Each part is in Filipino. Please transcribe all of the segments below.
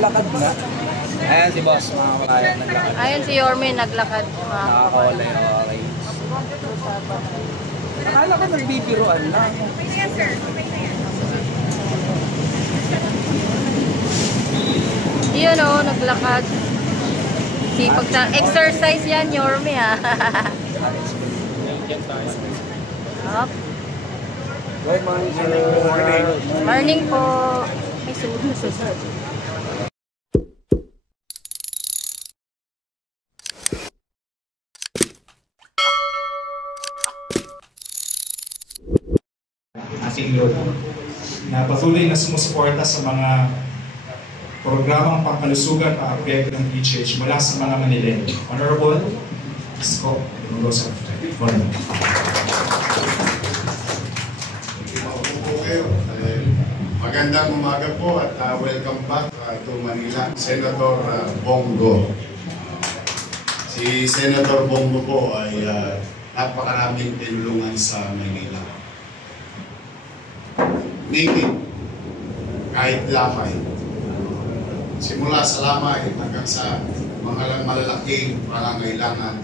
Naglakad na. Ayan si boss, mga kalayan, naglakad. Ayan si Yorme, naglakad. Nakakawala yung okay. Akala ko nagbibiruan lang. Yes, sir. Yun o, naglakad. Sipag na exercise yan, Yorme ha. Good morning, sir. Morning po. Ay, susunod. Ating Lord, na patuloy na sumusuporta sa mga programang pangkalusugan at proyekto ng PGH mula sa mga Manileño. Honorable Isko Rosa. Morning. Magandang umaga po at welcome back to Manila. Senator Bongo. Si Senator Bongo po ay napakaraming tinulungan sa Manila. Native, kahit lamay. Simula sa lamay hanggang sa mga malalaking pangangailangan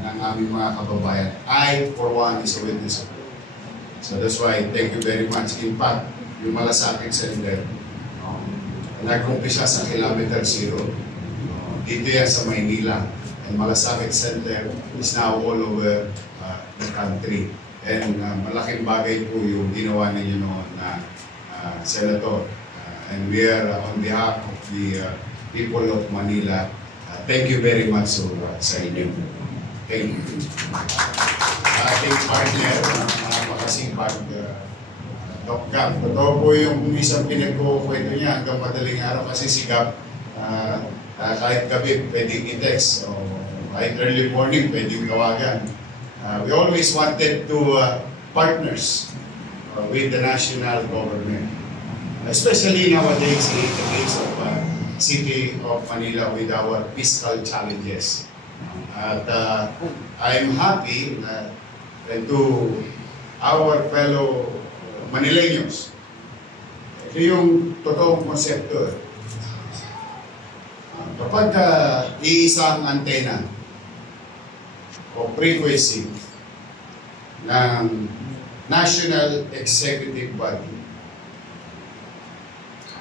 ng aming mga kababayan. I, for one, is a witness of it. So that's why, thank you very much. In fact, yung Malasakit Center, nag-umpisa sa kilometer 0. Dito yan sa Maynila. And Malasakit Center is now all over the country. And malaking bagay po yung ginawa ninyo noon na Senator. And we are on behalf of the people of Manila. Thank you very much sa inyo. Thank you. Ating partner, makasipag Doc Gam. Totoo po yung isang pinagkukwento niya hanggang madaling araw kasi sigap. Kahit gabi pwedeng i-text. O kahit early morning pwedeng tawagan. We always wanted to partners with the national government, especially nowadays in the case of City of Manila with our fiscal challenges. At I'm happy to our fellow Manileños. Ito yung totoong konsepto. Kapag iisang antena o frequency ng National Executive Body,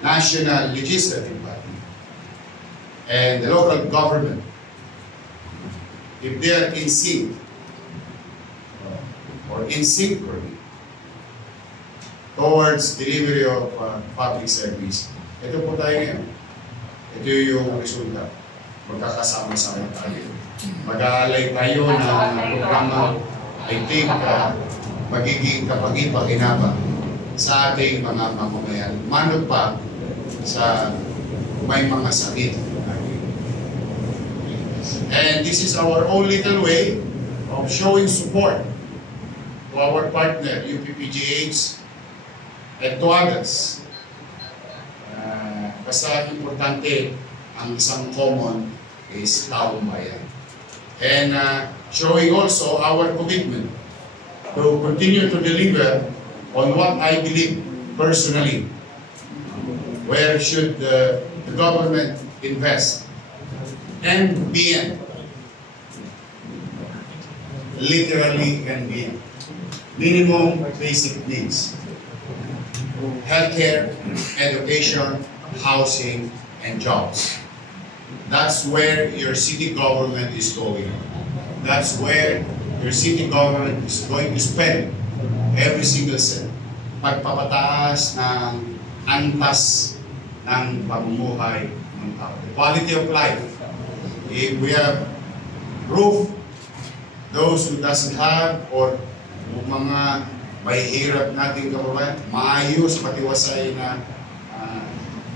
National Legislative Body, and the local government, if they are in sync or in synchrony towards delivery of public service, ito po tayo ngayon. Ito yung resulta. Magkakasama-sama tayo. Mag-aalay tayo ng programa, I think, magiging kapag-ipakinabang sa ating mga mamamayan. Manod pa sa may mga sakit. And this is our own little way of showing support to our partner, UPPGH, and to others. Basta importante, ang isang common is taong bayan. And showing also our commitment to continue to deliver on what I believe personally. Where should the government invest? And beyond. Literally and beyond. Minimum basic needs. Healthcare, education, housing, and jobs. That's where your city government is going. That's where your city government is going to spend every single cent. Pagpapataas ng antas ng pamumuhay ng tao. The quality of life. If we have roof, those who doesn't have, or mga may hirap natin kababayan, maayos, matiwasay na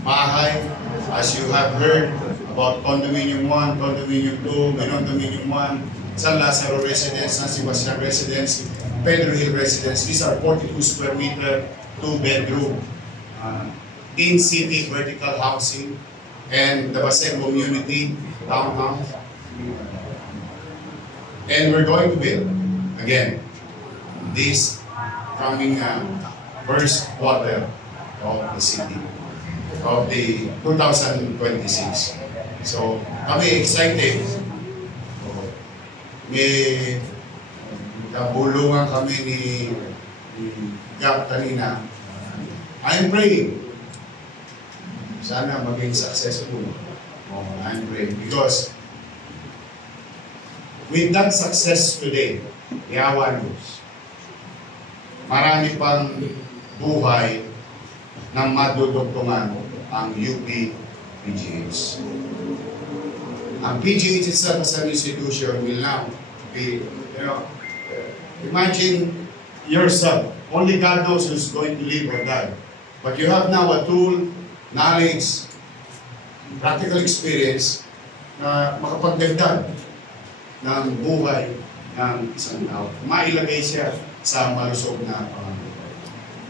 bahay, as you have heard about Condominium 1, Condominium 2, Condominium 1, San Lazaro residence, San Sebastian residence, Pedro Hill residence. These are 42 square meter, 2-bedroom, in-city vertical housing, and the Basel community townhouse. And we're going to build, again, this coming first quarter of the city, of the 2026. So, kami excited. May kabulungan kami ni Gab kanina. I'm praying. Sana maging successful. I'm praying. Because with that success today, yawan Diyos, marami pang buhay na madudugtungan ang UP PGH. Ang PGH itself as an institution will now be, imagine yourself, only God knows who's going to live or die. But you have now a tool, knowledge, practical experience na makapagdagdag ng buhay ng isang tao. Mailagay siya sa malusog na pamumuhay.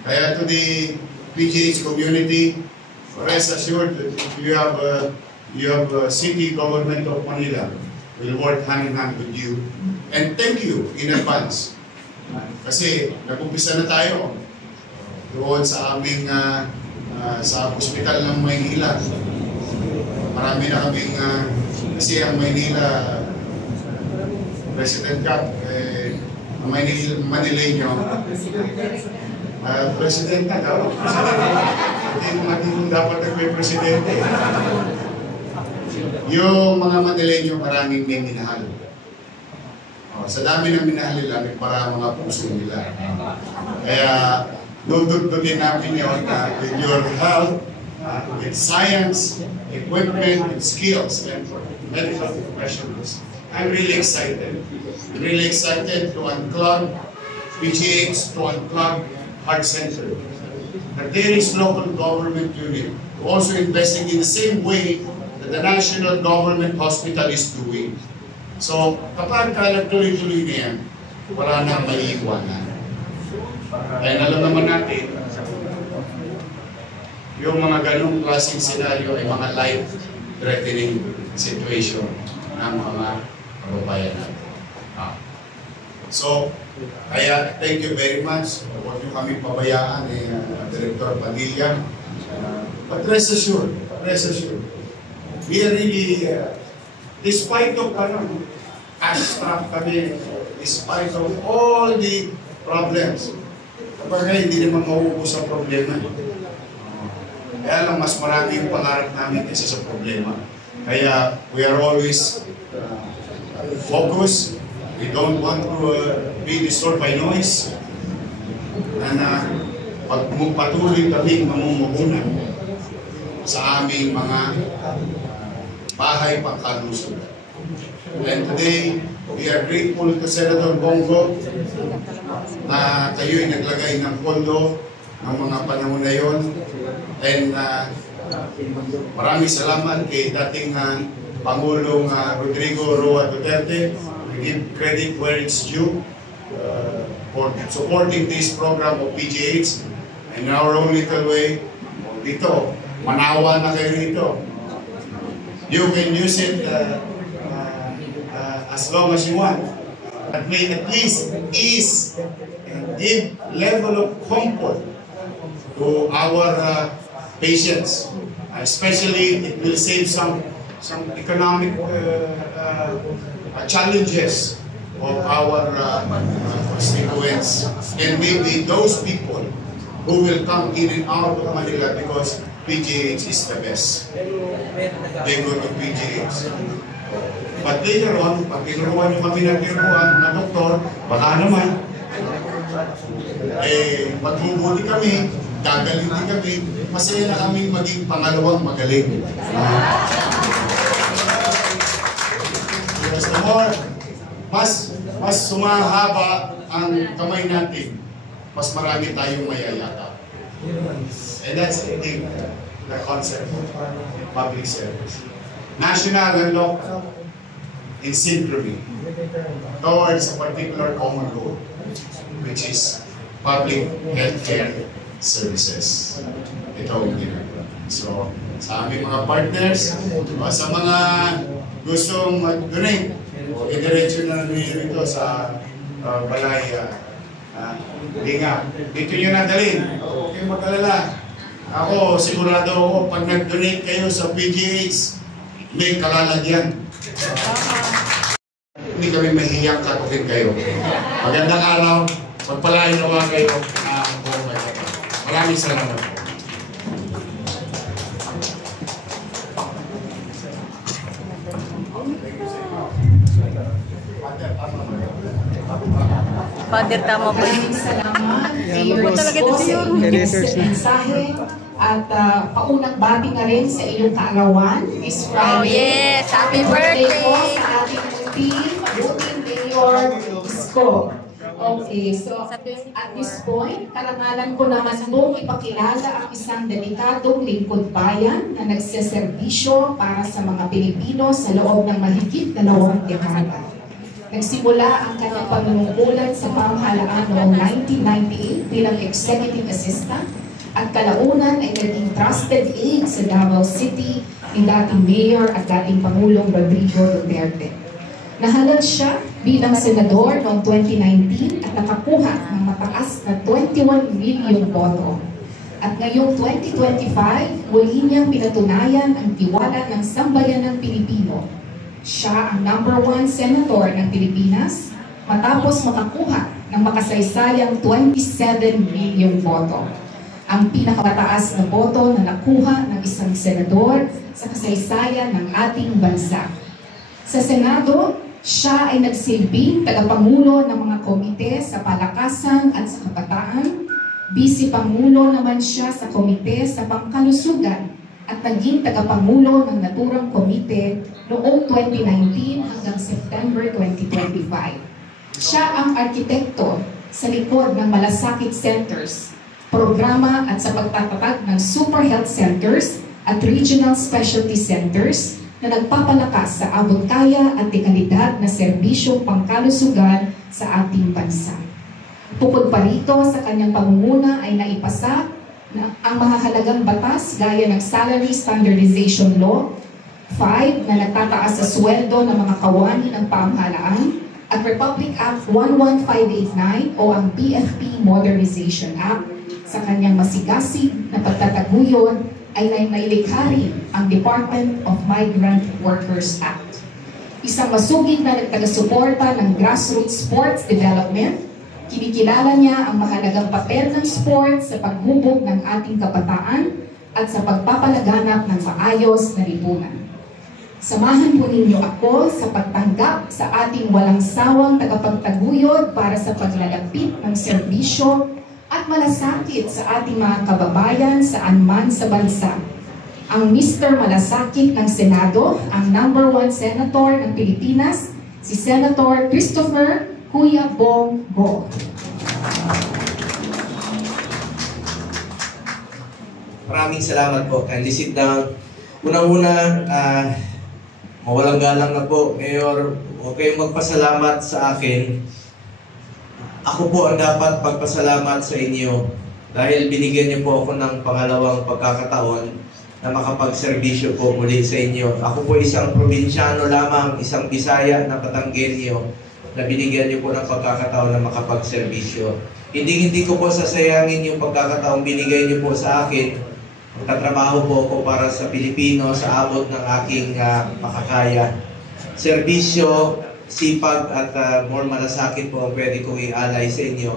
Kaya to the PGH community, rest assured that you have city government of Manila will work hand in hand with you. And thank you in advance. Kasi nag-umpisa na tayo doon sa aming sa hospital ng Maynila. Marami na kaming kasi ang Maynila President Cap, ang Manileño, Presidente daw. Hindi dapat nagpe-presidente. Yung mga Manileño, maraming may minahal. Sa dami ng minahal nila, para mga puso nila. Kaya, dudugtugin namin yun with your help, with science, equipment, with skills, and medical professionals. I'm really excited. I'm really excited to unclog PGH, to unclog Heart Center. That there is local government unit also investing in the same way that the national government hospital is doing. So, kapag nagtuloy-tuloy na yan, wala nang maiiwanan. Kaya alam naman natin, yung mga ganong klaseng senaryo ay mga life-threatening situation ng mga kababayan natin. So, kaya thank you very much. Huwag nyo kami pabayaan Director Padilla. But rest assured, we are really, despite of abstract kami, despite of all the problems, kapag hindi naman mauubos ang problema. Kaya lang mas marami yung pangarap namin kaysa sa problema. Kaya we are always focused. We don't want to be disturbed by noise. And patuloy kaming mamumuhunan sa aming mga bahay pangkalusugan. And today, we are grateful to Senator Bongo na kayo'y naglagay ng pondo ng mga panahon na yun. And maraming salamat kay dating Pangulong Rodrigo Roa Duterte. We give credit where it's due for supporting this program of PGH. And in our own little way, dito, manawa na kayo dito. You can use it as long as you want. But may at least ease and give level of comfort to our patients. Especially, it will save some economic challenges of our constituents. And maybe those people who will come in and out of Manila because PGH is the best. They go to PGH. But later on, pag tinuruan nyo kami ng tinuruan, mga doktor, baka naman, magbubuti kami, gagaling din kami, masaya na kami maging pangalawang magaling. Because the more, mas sumahaba ang kamay natin, mas marami tayong mayayata. And that's I think the concept of public service. National and local in synchrony. towards a particular common goal, which is public healthcare services. Ito ang ginagawa. So, sa aming mga partners, o sa mga gustong mag-donate, o idiretso na ninyo ito sa balay Linga. Dito nyo nadalhin. Huwag kayong mag-alala. Ako, sigurado ako, pag nag-donate kayo sa PGH, may kalalagyan. Hindi kami mahiyang katukin kayo. Magandang araw, magpalain nawa kayo. Maraming salamat po. Father, tama ba? Salamat. Mensahe at paunang bati na rin sa iyong kaarawan is Friday. Oh yes! Happy birthday! Po sa ating Buting Mayor Isko. Okay, so at this point, karangalan ko naman pong ipakilala ang isang delikadong lingkod bayan na nagseserbisyo para sa mga Pilipino sa loob ng mahigit 2 dekada. Nagsimula ang kanyang panunungkulan sa pamahalaan noong 1998 bilang executive assistant at kalaunan ay naging trusted aide sa Davao City ni dating Mayor at dating Pangulong Rodrigo Duterte. Nahalal siya bilang senador noong 2019 at nakakuha ng mataas na 21 milyong boto. At ngayong 2025, muli niyang pinatunayan ang tiwala ng sambayanang Pilipino. Siya ang #1 senator ng Pilipinas matapos makakuha ng makasaysayang 27 milyong boto. Ang pinakamataas na boto na nakuha ng isang senador sa kasaysayan ng ating bansa. Sa Senado, siya ay nagsilbing tagapangulo ng mga komite sa palakasan at sa kabataan. Vice-pangulo naman siya sa komite sa pangkalusugan at naging tagapangulo ng naturang komite noong 2019 hanggang September 2025. Siya ang arkitekto sa likod ng Malasakit Centers, programa at sa pagtatatag ng Super Health Centers at Regional Specialty Centers na nagpapalakas sa abot-kaya at dekalidad na serbisyong pangkalusugan sa ating bansa. Bukod pa rito, sa kanyang pangunguna ay naipasa ang mahahalagang batas gaya ng Salary Standardization Law 5 na nagtataas sa sweldo ng mga kawani ng pamahalaan at Republic Act 11589 o ang PFP Modernization Act. Sa kanyang masigasig na pagtataguyod ay nailikha rin ang Department of Migrant Workers Act. Isang masugid na nagtaga-suporta ng grassroots sports development. Kinikilala niya ang mahalagang papel ng sports sa paghubog ng ating kabataan at sa pagpapalaganap ng maayos na lipunan. Samahan po ninyo ako sa pagtanggap sa ating walang sawang tagapagtaguyod para sa paglalapit ng serbisyo at malasakit sa ating mga kababayan saan man sa bansa. Ang Mr. Malasakit ng Senado, ang #1 Senator ng Pilipinas, si Senator Christopher Kuya Bong Go. Maraming salamat po. Kindly sit down. Unang-una, mawalang galang na po, Mayor. Huwag kayong magpasalamat sa akin. Ako po ang dapat pagpasalamat sa inyo dahil binigyan niyo po ako ng pangalawang pagkakataon na makapagserbisyo po muli sa inyo. Ako po isang probinsyano lamang, isang Bisaya na Batanggenyo na binigyan niyo po ng pagkakataon na makapagserbisyo. Hindi ko po sasayangin yung pagkakataong binigay niyo po sa akin. Magtatrabaho po ako para sa Pilipino sa abot ng aking makakaya. Serbisyo, sipag at more malasakit po ang pwede kong i-alay sa inyo.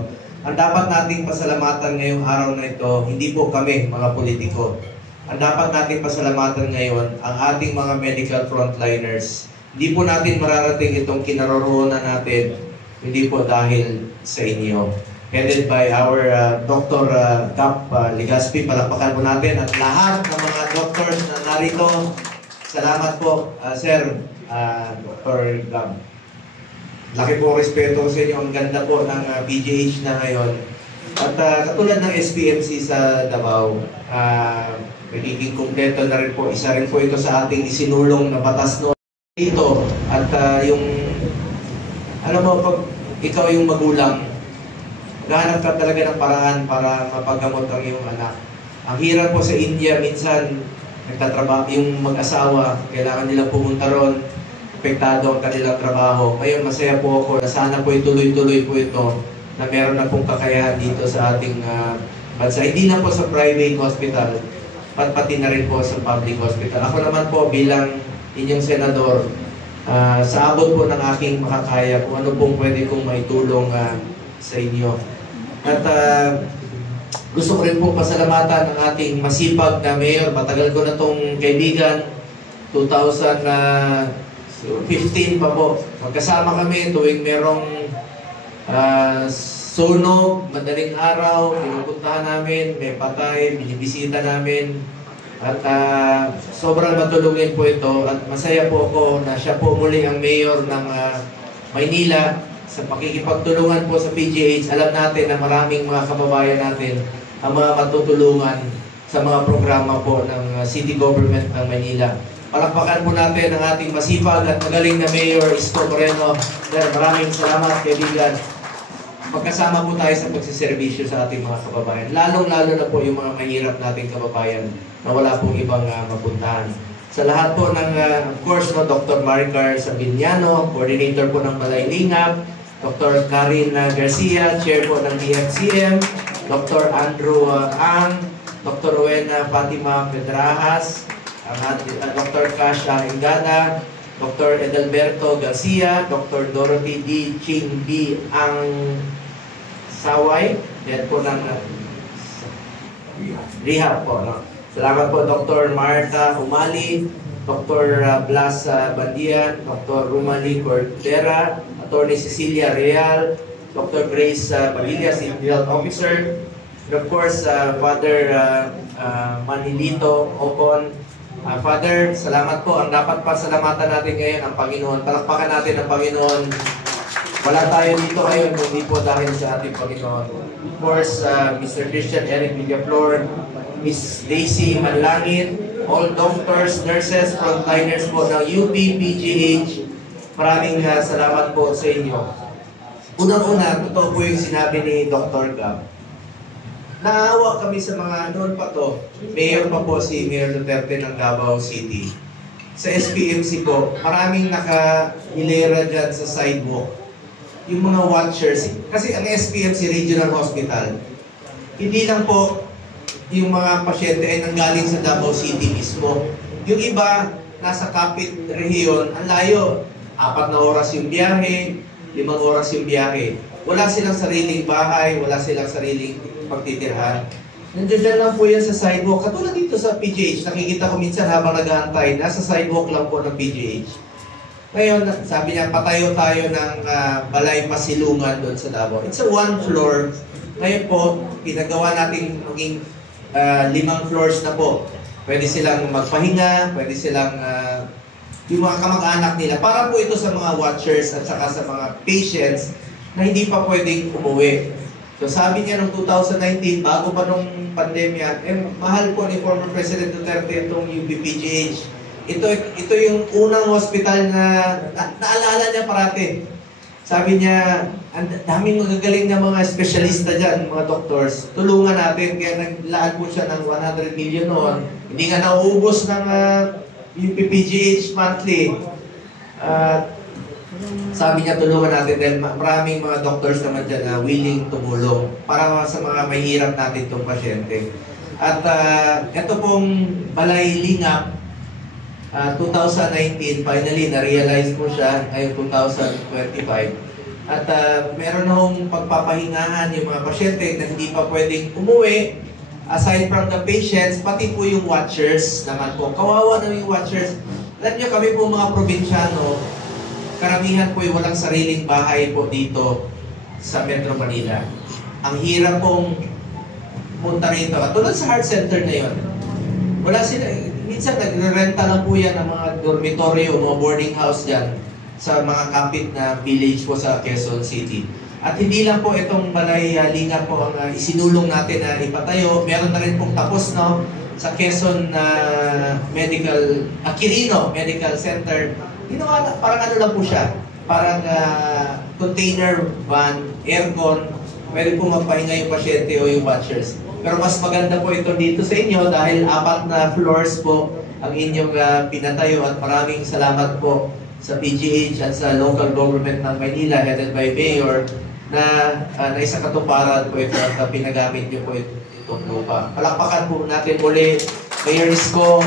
Ang dapat nating pasalamatan ngayong araw na ito, hindi po kami mga politiko. Ang dapat nating pasalamatan ngayon, ang ating mga medical frontliners. Hindi po natin mararating itong kinaroroonan natin, hindi po dahil sa inyo. Headed by our Dr. Gap Legaspi, palakpakan po natin at lahat ng mga doctors na narito. Salamat po, Sir Dr. Gap. Laki po respeto sa inyo. Ang ganda po ng PGH na ngayon. At katulad ng SPMC sa Davao, magiging kumpleto na rin po. Isa rin po ito sa ating isinulong na batas noon dito. At yung Alam mo, pag ikaw yung magulang, gahanap ka talaga ng paraan para mapagamot ang iyong anak. Ang hirap po sa India, minsan nagtatrabaho yung mag-asawa, kailangan nilang pumunta ron, apektado ang kanilang trabaho. Ngayon, masaya po ako na sana po ituloy-tuloy po ito na meron na pong kakayahan dito sa ating bansa. Hindi na po sa private hospital, pati na rin po sa public hospital. Ako naman po bilang inyong senador, sa abot po ng aking makakaya kung ano pong pwede kong maitulong sa inyo. At gusto ko rin pong pasalamatan ng ating masipag na mayor. Matagal ko na itong kaibigan, 2015 pa po. Magkasama kami tuwing merong sunog, madaling araw, pinupuntahan namin, may patay, binibisita namin. At sobrang matulungin po ito at masaya po ako na siya po muli ang mayor ng Maynila. Sa pakikipagtulungan po sa PGH, alam natin na maraming mga kababayan natin ang mga matutulungan sa mga programa po ng City Government ng Maynila. Palakpakan po natin ang ating masipag at magaling na Mayor Isko Moreno. Sir, maraming salamat, kaibigan. Magkasama po tayo sa pagsiservisyo sa ating mga kababayan. Lalong-lalo na po yung mga mahirap nating kababayan na wala pong ibang mapuntahan. Sa lahat po ng, of course, Dr. Maricar Sabiniano, Coordinator po ng Balay Lingap, Dr. Karin Garcia, Chair po ng DFCM, Dr. Andrew Ang, Dr. Rowena Fatima Pedrajas, Dr. Kasha Ingada, Dr. Edelberto Garcia, Dr. Dorothy D. Ching B. Ang Saway, yan po ng rehab po. No? Salamat po Dr. Marta Umali, Dr. Blas Bandian, Dr. Rumali Cordera, Attorney Cecilia Real, Dr. Grace Padilla, Civil Health Officer, and of course, Father Manilito Ocon. Father, salamat po. Ang dapat pasalamatan natin ngayon ang Panginoon. Palakpakan natin ang Panginoon. Wala tayo dito ngayon kung di po dahil sa ating Panginoon. Of course, Mr. Christian Eric Villaflor, Miss Daisy Manlangin, all doctors, nurses, frontliners po ng UP, PGH, maraming salamat po sa inyo. Unang-una, totoo po yung sinabi ni Dr. Gab. Naawa kami sa mga noon pa to, mayor pa po si Mayor Duterte ng Davao City. Sa SPMC po, maraming naka-hilera dyan sa sidewalk. Yung mga watchers, kasi ang SPMC Regional Hospital, hindi lang po yung mga pasyente ay nanggaling sa Davao City mismo. Yung iba, nasa kapit rehiyon, ang layo. 4 na oras yung biyahe, 5 oras yung biyahe. Wala silang sariling bahay, wala silang sariling pagtitirhan. Nandiyan lang po yan sa sidewalk. Katulad dito sa PGH, nakikita ko minsan habang nag-aantay, nasa sidewalk lang po ng PGH. Ngayon, sabi niya, patayo tayo ng balay pasilungan doon sa Davao. It's a 1 floor. Ngayon po, pinagawa natin maging 5 floors na po. Pwede silang magpahinga, pwede silang yung mga kamag-anak nila. Para po ito sa mga watchers at saka sa mga patients na hindi pa pwedeng umuwi. So sabi niya noong 2019, bago pa nung pandemya, mahal po ni former President Duterte itong UPPGH. Ito yung unang hospital na naalala niya parati. Sabi niya, ang daming magagaling na mga espesyalista dyan, mga doctors. Tulungan natin, kaya naglaan po siya ng 100 million noon. Hindi nga nauubos ng UPPGH monthly. Sabi niya, tulungan natin dahil maraming mga doctors naman dyan na willing tumulong para sa mga mahirap natin itong pasyente. At ito pong Balay Lingap, 2019, finally, na-realize po siya ngayong 2025. At meron na hong pagpapahingahan yung mga pasyente na hindi pa pwedeng umuwi. Aside from the patients, pati po yung watchers naman po. Kawawa na yung watchers. Alam niyo, kami po mga probinsyano, karamihan po yung walang sariling bahay po dito sa Metro Manila. Ang hirap pong punta rito. At tulad sa heart center na yun, wala sila, minsan nagre-renta lang po yan ng mga dormitorio, mga boarding house dyan sa mga kapit na village po sa Quezon City. At hindi lang po itong Balay Lingap po ang isinulong natin na ipatayo. Meron na rin pong tapos no, sa Quezon Quirino Medical Center. Ginawa na, parang ano lang po siya, parang container van, aircon, pwede po magpahinga yung pasyente o yung watchers. Pero mas maganda po ito dito sa inyo dahil 4 na floors po ang inyong pinatayo at maraming salamat po sa PGH at sa local government ng Maynila headed by Mayor na naisakatuparan po ito at pinagamit niyo po itong lupa. Palakpakan po natin muli Mayor Isko,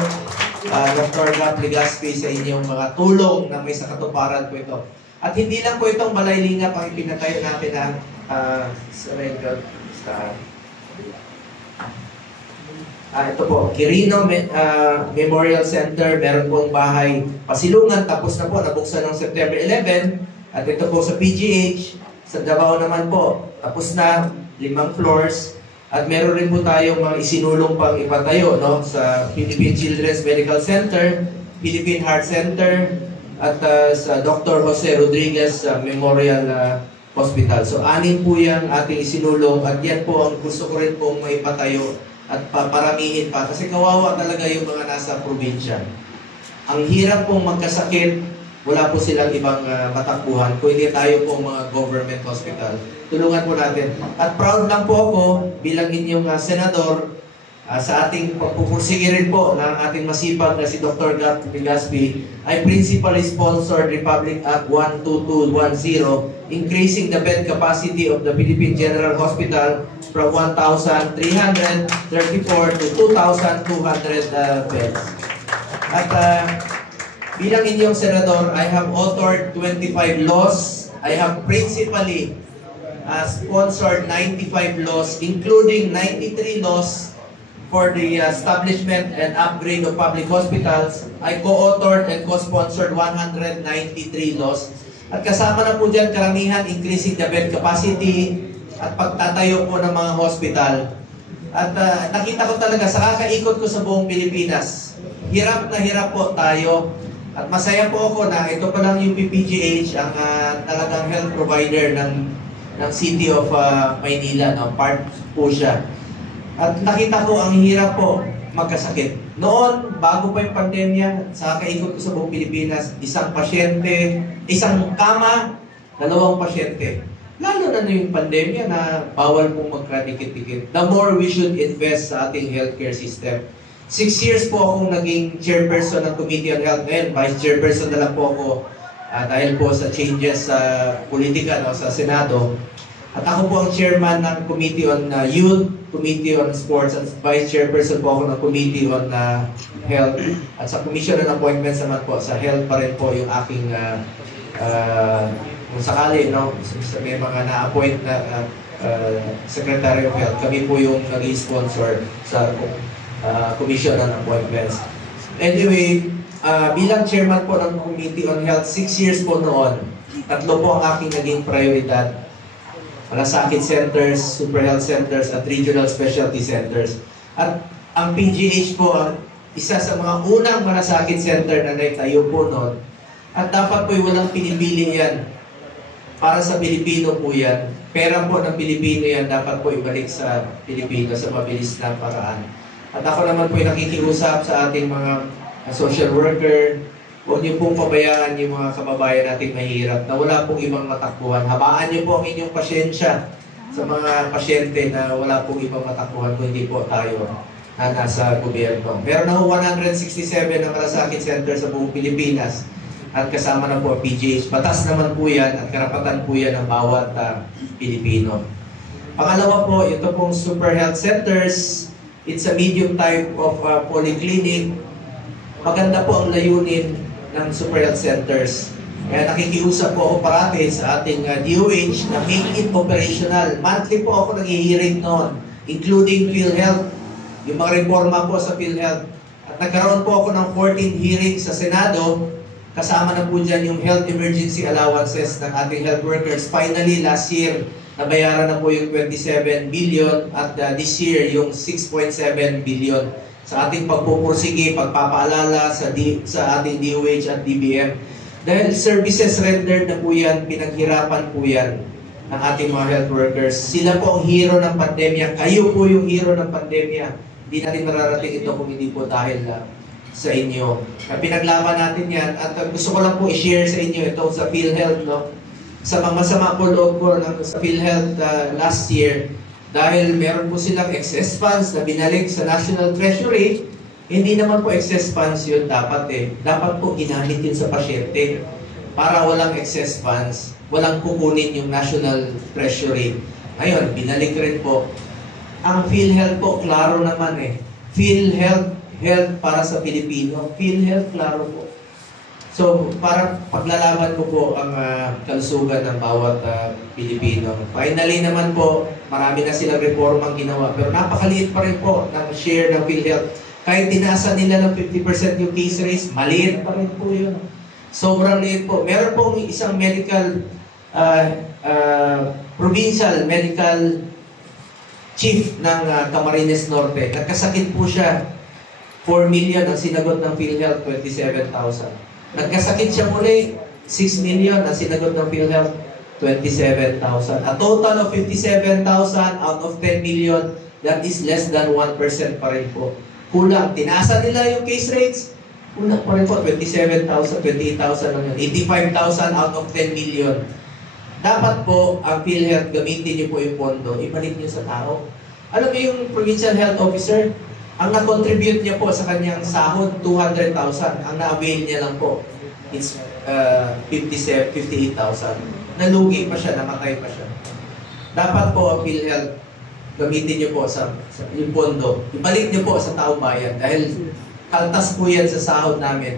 Dr. Gap Legaspi sa inyong mga tulong na may sakatuparan po ito. At hindi lang po itong balay lingap ang ipinatayo natin sa Red Star. Ito po, Quirino Memorial Center, meron pong bahay pasilungan, tapos na po, nabuksan noong September 11. At ito po sa PGH, sa Davao naman po, tapos na, 5 floors. At meron rin po tayong mga isinulong pang ipatayo, no? Sa Philippine Children's Medical Center, Philippine Heart Center, at sa Dr. Jose Rodriguez Memorial Hospital. So, 6 po yan ating isinulong at yan po ang gusto ko rin pong maipatayo at paparamihin pa kasi kawawa talaga yung mga nasa probinsya. Ang hirap pong magkasakit, wala po silang ibang matakbuhan kung hindi tayo pong mga government hospital. Tulungan po natin. At proud lang po ako bilang inyong senador sa ating pagpupursige rin po ng ating masipag na si Dr. Gap Legaspi ay principally sponsored Republic Act 12210 increasing the bed capacity of the Philippine General Hospital from 1,334 to 2,200 beds. At bilang inyong senador, I have authored 25 laws. I have principally sponsored 95 laws, including 93 laws for the establishment and upgrade of public hospitals. I co-authored and co-sponsored 193 laws. At kasama na po dyan karamihan, increasing the bed capacity at pagtatayo po ng mga hospital. At nakita ko talaga, sa kakaikot ko sa buong Pilipinas, hirap na hirap po tayo. At masaya po ako na ito pa lang yung PPGH, ang talagang health provider ng City of Maynila, no? Part po siya. At nakita ko ang hirap po magkasakit. Noon, bago pa yung pandemya, sa kakaikot ko sa buong Pilipinas, isang pasyente, isang kama, 2 pasyente. Lalo na yung pandemya na bawal pong magkadikit-dikit. The more we should invest sa ating healthcare system. 6 years po akong naging chairperson ng Committee on Health. Ngayon, vice chairperson na lang po ako dahil po sa changes sa politika sa Senado. At ako po ang chairman ng Committee on Youth, Committee on Sports, at vice chairperson po ako ng Committee on Health. At sa Commission on Appointments naman po, sa health pa rin po yung aking, kung sakali, no, may mga na-appoint na Secretary of Health, kami po yung nag-sponsor sa Commission on Appointments. Anyway, bilang chairman po ng Committee on Health, 6 years po noon, 3 po ang aking naging prioridad. Malasakit centers, super health centers, at regional specialty centers. At ang PGH po, ang isa sa mga unang malasakit center na naitayo po noon. At dapat po walang pinipili yan. Para sa Pilipino po yan. Pera po ng Pilipino yan, dapat po ibalik sa Pilipino sa mabilis na paraan. At ako naman po nakikiusap sa ating mga social worker, huwag niyo pong pabayaan yung mga kababayan natin mahirap na wala pong ibang matakbuhan. Habaan niyo po ang inyong pasyensya sa mga pasyente na wala pong ibang matakbuhan kung hindi po tayo na nasa gobyerno. Meron na 167 na malasakit center sa buong Pilipinas at kasama na po ang PGH. Batas naman po yan at karapatan po yan ng bawat Pilipino. Pangalawa po, ito pong super health centers. It's a medium type of polyclinic. Maganda po ang layunin ng super health centers. Kaya nakikiusap po ako parati sa ating DOH na make it operational. Monthly po ako nag-hearing noon, including PhilHealth, yung mga reforma po sa PhilHealth. At nagkaroon po ako ng 14 hearings sa Senado, kasama na po dyan yung health emergency allowances ng ating health workers. Finally, last year, nabayaran na po yung 27 billion at this year, yung 6.7 billion. Sa ating pagpupursige, pagpapaalala sa ating DOH at DBM. Dahil services rendered na po yan, pinaghirapan po yan ng ating mga health workers. Sila po ang hero ng pandemya. Kayo po yung hero ng pandemya. Hindi natin mararating ito kung hindi po dahil sa inyo. Pinaglaban natin yan. At gusto ko lang po i-share sa inyo ito sa PhilHealth. No? sa mga masama po loob ko sa PhilHealth last year, dahil meron po silang excess funds na binalik sa National Treasury, hindi naman po excess funds yun dapat Dapat po ginamit yun sa pasyente para walang excess funds, walang kukunin yung National Treasury. Ngayon, binalik rin po. Ang PhilHealth po, klaro naman PhilHealth, health para sa Pilipino. PhilHealth, klaro po. So, para paglalaban ko po ang kalusugan ng bawat Pilipino. Finally naman po, marami na silang reformang ginawa. Pero napakaliit pa rin po ng share ng PhilHealth. Kahit tinasa nila ng 50% yung case rates, maliit pa rin po yun. Sobrang liit po. Meron pong isang medical, provincial medical chief ng Camarines Norte. Nagkasakit po siya. 4 million ang sinagot ng PhilHealth, 27,000. Nagkasakit siya muli, 6 million ang sinagot ng PhilHealth, 27,000. A total of 57,000 out of 10 million, that is less than 1% pa rin po. Kulang. Tinasa nila yung case rates, kulang pa rin po, 27,000, 28,000 lang yun. 85,000 out of 10 million. Dapat po, ang PhilHealth, gamitin niyo po yung pondo, ibalik niyo sa tao. Alam mo yung Provincial Health Officer, ang na-contribute niya po sa kanyang sahod, 200,000. Ang na-avail niya lang po, it's 58,000. Nalugi pa siya, namatay pa siya. Dapat po ang PhilHealth, gamitin niyo po sa yung pondo. Ibalik niyo po sa taong bayan dahil kaltas po yan sa sahod namin.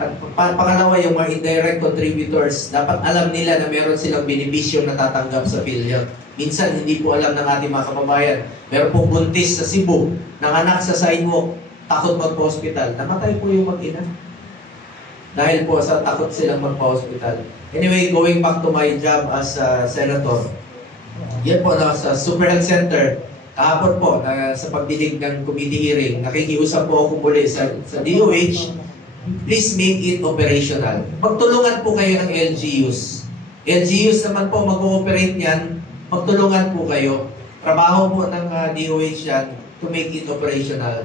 At pangalawa, yung mga indirect contributors, dapat alam nila na meron silang benepisyong natatanggap sa PhilHealth. Minsan, hindi po alam ng ating mga kababayan. Meron pong buntis sa Cebu, nanganak sa sidewalk, takot magpa-hospital. Namatay po yung mag-ina. Dahil po sa takot silang magpa-hospital. Anyway, going back to my job as a senator, yan po na sa Super Health Center, kahapon po, sa pagdinig ng committee hearing, nakikiusap po ako muli sa DOH, please make it operational. Magtulungan po kayo ng LGUs. LGUs naman po mag-ooperate yan, magtulungan po kayo. Trabaho po ng DOH yan to make it operational.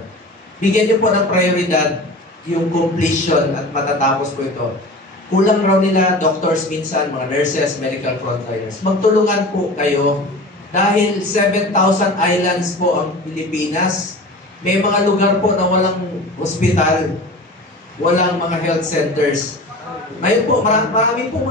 Bigyan niyo po ng prioridad yung completion at matatapos po ito. Kulang raw nila doctors minsan, mga nurses, medical frontliners. Magtulungan po kayo dahil 7,000 islands po ang Pilipinas. May mga lugar po na walang hospital, walang mga health centers. Ngayon po, marami po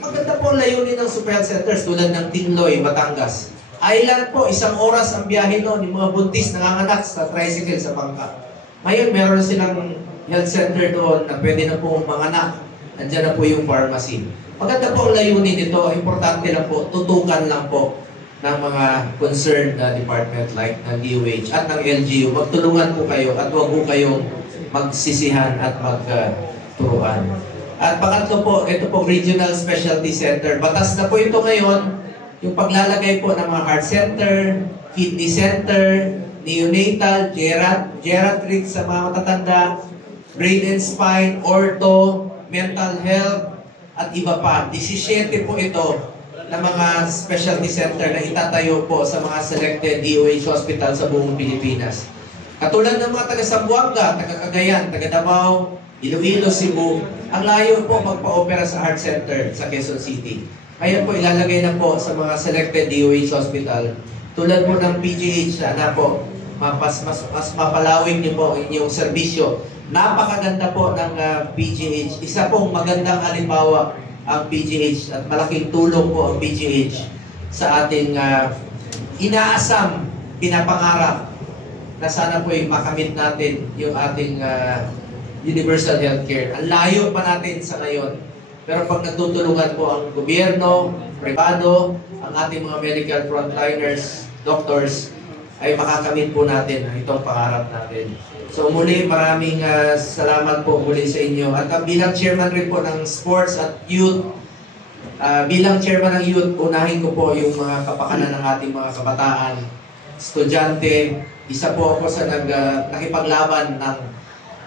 maganda po ang layunin ng Super Health Centers tulad ng Tinloy, Batangas. Island po, 1 oras ang biyahe noon, yung mga buntis nanganganak sa tricycle sa bangka. Ngayon, meron silang health center doon na pwede na po manganak. Nandiyan na po yung pharmacy. Maganda po ang layunin nito. Importante lang po, tutukan lang po ng mga concerned department like ng DOH at ng LGU. Magtulungan po kayo at huwag po kayong magsisihan at magturuan. At pangatlo po, ito po Regional Specialty Center. Batas na po ito ngayon, yung paglalagay po ng mga heart center, kidney center, neonatal, geriatric sa mga matatanda, brain and spine, ortho, mental health, at iba pa. 17 po ito na mga specialty center na itatayo po sa mga selected DOH hospital sa buong Pilipinas. Katulad ng mga taga Zamboanga, taga Cagayan, taga Davao, Iloilo, Cebu, ang layo po magpa-opera sa heart center sa Quezon City. Ngayon po ilalagay na po sa mga selected DOH hospital. Tulad po ng PGH na po, mas mapalawig niyo po inyong serbisyo. Napakaganda po ng PGH. Isa pong magandang halimbawa ang PGH at malaking tulong po ang PGH sa ating inaasam, pinapangarap na sana po makamit natin yung ating universal healthcare. Ang layo pa natin sa ngayon. Pero pag nagtutulungan po ang gobyerno, privado, ang ating mga medical frontliners, doctors, ay makakamit po natin itong pangarap natin. So muli, maraming salamat po muli sa inyo. At bilang chairman rin po ng sports at youth, bilang chairman ng youth, unahin ko po yung mga kapakanan ng ating mga kabataan, estudyante. Isa po ako sa nakipaglaban ng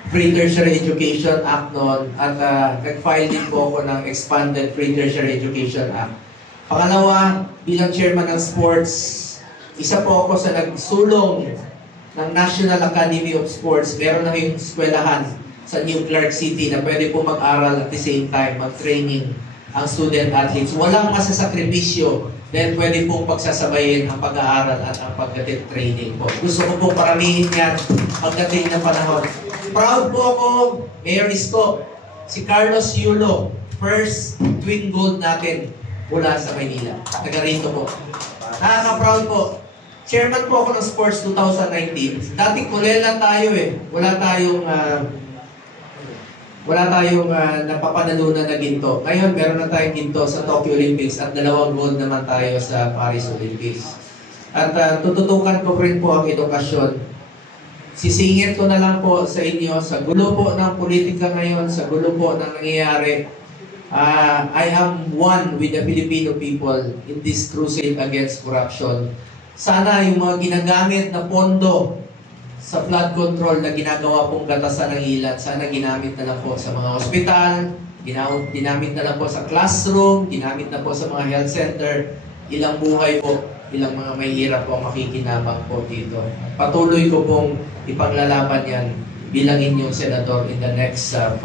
Free Tertiary Education Act noon at nag-file din po ako ng Expanded Free Tertiary Education Act. Pangalawa, bilang chairman ng sports, isa po ako sa nagsulong ng National Academy of Sports. Meron na yung eskwelahan sa New Clark City na pwede po mag-aral at the same time, mag-training ang student athletes. Walang masasakripisyo dahil pwede pong pagsasabayin ang pag-aaral at ang pagdating-training po. Gusto ko pong paramihin yan pagdating ng panahon. Proud po ako, Mayor Isko, si Carlos Yulo, first twin gold natin mula sa Maynila. Taga rito po. Nakaka-proud po. Chairman po ako ng Sports 2019. Dati kulela tayo eh. Wala tayong napapanalunan na ginto. Ngayon, meron na tayong ginto sa Tokyo Olympics at 2 gold naman tayo sa Paris Olympics. At tututukan ko rin po ang edukasyon. Sisingit ko na lang po sa inyo, sa gulo po ng politika ngayon, sa gulo po ng nangyayari, I am one with the Filipino people in this crusade against corruption. Sana yung mga ginagamit na pondo sa flood control na ginagawa pong gatasan ng ilat, sana ginamit na lang po sa mga ospital, ginamit na lang po sa classroom, ginamit na po sa mga health center. Ilang buhay po, ilang mga may hirap po makikinabang po dito. Patuloy ko pong ipaglalaban yan bilang inyong senador in the next 5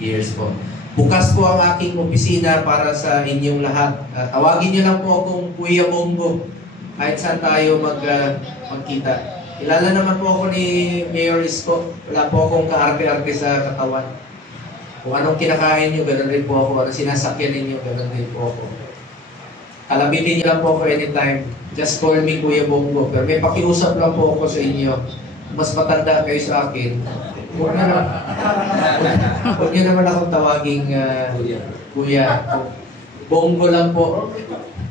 years po. Bukas po ang aking opisina para sa inyong lahat. Tawagin niyo lang po akong Kuya Bongo kahit saan tayo magkita. Kilala naman po ako ni Mayor Isko. Wala po akong kaarte-arte sa katawan. Kung anong kinakain niyo, ganoon rin po ako. Anong sinasakyan ninyo, ganoon rin po ako. Kalabitin niyo lang po ako anytime. Just call me Kuya Bongo. Pero may pakiusap lang po ako sa inyo. Mas matanda kayo sa akin. Huwag niyo naman akong tawaging Kuya. Bongo lang po.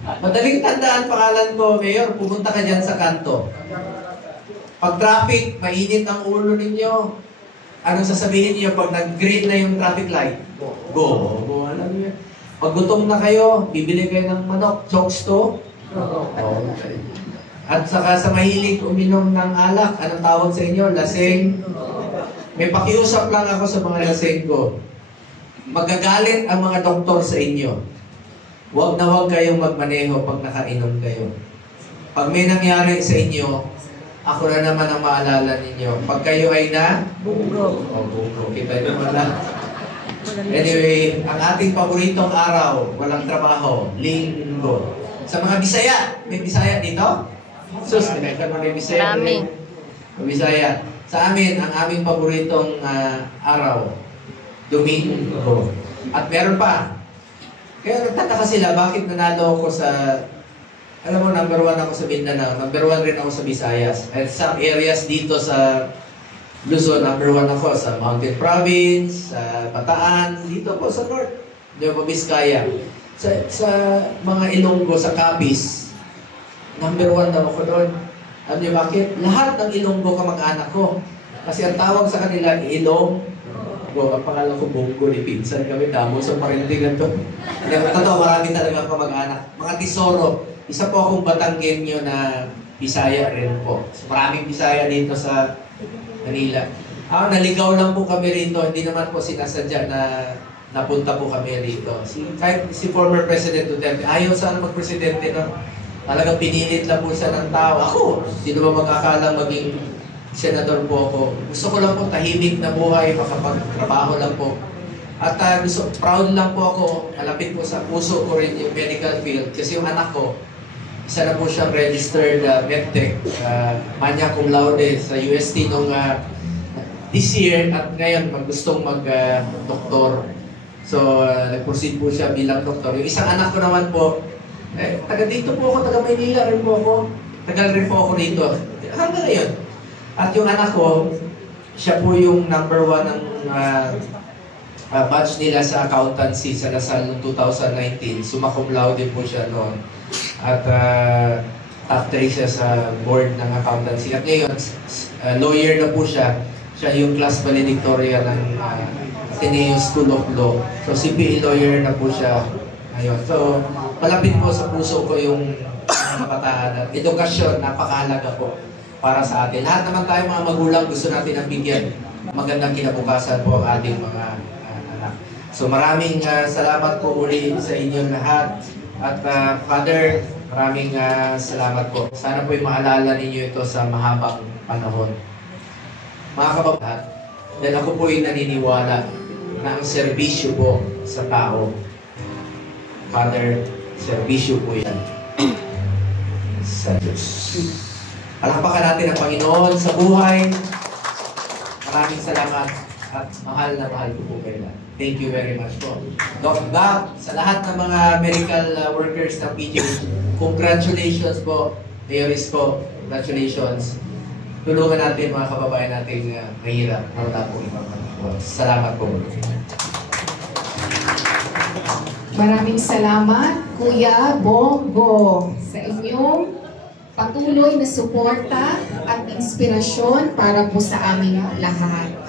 Madaling tandaan pangalan ko, Mayor. Pumunta ka dyan sa kanto. Pag traffic, mainit ang ulo ninyo. Anong sasabihin niyo pag nag-green na yung traffic light? Go. Go. Alam niyo. Pag gutom na kayo, bibili kayo ng manok. Chokes to? Okay. At saka sa mahilig uminom ng alak, anong tawag sa inyo? Lasing? May pakiusap lang ako sa mga lasing ko. Magagalit ang mga doktor sa inyo. Huwag na huwag kayong magmaneho pag nakainom kayo. Pag may nangyari sa inyo, ako na naman ang maalala ninyo. Pag kayo ay na? Bunggo. Bunggo. Kita nyo wala. Anyway, ang ating paboritong araw, walang trabaho, Linggo. Sa mga Bisaya, may Bisaya dito? Sus, tinagkan mo na Bisaya. Marami. Bisaya. Sa amin, ang aming paboritong araw, Domingo. At meron pa. Kaya nagtataka sila, bakit nanalo ako sa, alam mo, number 1 ako sa Mindanao, number 1 rin ako sa Visayas. At some areas dito sa Luzon, number 1 ako sa Mountain Province, sa Bataan, dito po sa North, dito po Vizcaya. Sa mga Ilonggo, sa Capiz, number 1 daw ako doon. Alam niyo bakit? Lahat ng Ilonggo kamag-anak ko. Kasi ang tawag sa kanila, Ilonggo. Ang pangalan ko, Bongo, ni Pinsan kami, damo sa parintingan to. Totoo, marami talaga kamag-anak. Mga Tisoro, isa po akong Batanggenyo na Bisaya rin po. So, maraming Bisaya dito sa Manila. Naligaw lang po kami rito. Hindi naman po sinasadya na napunta po kami rito. Kahit si former President Duterte, ayaw sana mag-presidente no? Talagang pinilit lang po siya ng tao. Ako, hindi naman mag-akalang maging senador po ako. Gusto ko lang po tahimik na buhay, makapagtrabaho lang po. At proud lang po ako, malapit po sa puso ko rin yung medical field. Kasi yung anak ko, isa na po siyang registered medtech, magna cum laude sa UST nung this year at ngayon gustong mag-doktor. So, nag-proceed po siya bilang doktor. Yung isang anak ko naman po, taga dito po ako, taga Maynila rin po ako. Tagal rin po ako dito. Hanggang ngayon. At yung anak ko, siya po yung number 1 ng batch nila sa accountancy sa Lasal noong 2019. Summa cum laude po siya noon. At top 3 siya sa board ng accountancy. At ngayon, lawyer na po siya. Siya yung class valedictorian ng Ateneo School of Law. So, CPA lawyer na po siya ngayon. So, malapit po sa puso ko yung kabataan. At edukasyon, napakahalaga po para sa atin. Lahat naman tayo mga magulang gusto natin ang bigyan magandang kinabukasan po ang ating mga anak. So maraming salamat po uli sa inyong lahat. At Father, maraming salamat po. Sana po'y maalala ninyo ito sa mahabang panahon. Mga kababayan, dahil ako po'y naniniwala na ang serbisyo po sa tao Father, servisyo po yan sa Diyos. Palakpakan natin ang Panginoon sa buhay. Maraming salamat at mahal na mahal ko po kayo. Thank you very much po. Doc, sa lahat ng mga medical workers ng PGH, congratulations po. Mayoris po, congratulations. Tulungan natin mga kababayan natin mahirap. Wala po ibang pagkakuha. Salamat po. Maraming salamat, Kuya Bongo, sa inyong patuloy na suporta at inspirasyon para po sa aming lahat.